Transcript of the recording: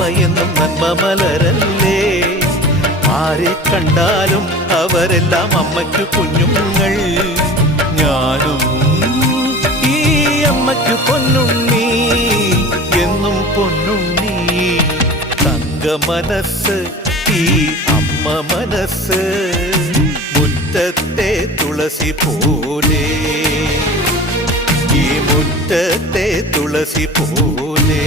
അമ്മയെന്നും നന്മ മലരല്ലേ. ആരെ കണ്ടാലും അവരെല്ലാം അമ്മയ്ക്കു കുഞ്ഞുങ്ങൾ. ഞാനും ഈ അമ്മയ്ക്കു പൊന്നുണ്ണി, എന്നും പൊന്നുണ്ണി. തങ്ക മനസ്സ് ഈ അമ്മ മനസ്സ്, മുറ്റത്തെ തുളസി പോലെ, ഈ മുറ്റത്തെ തുളസി പോലെ.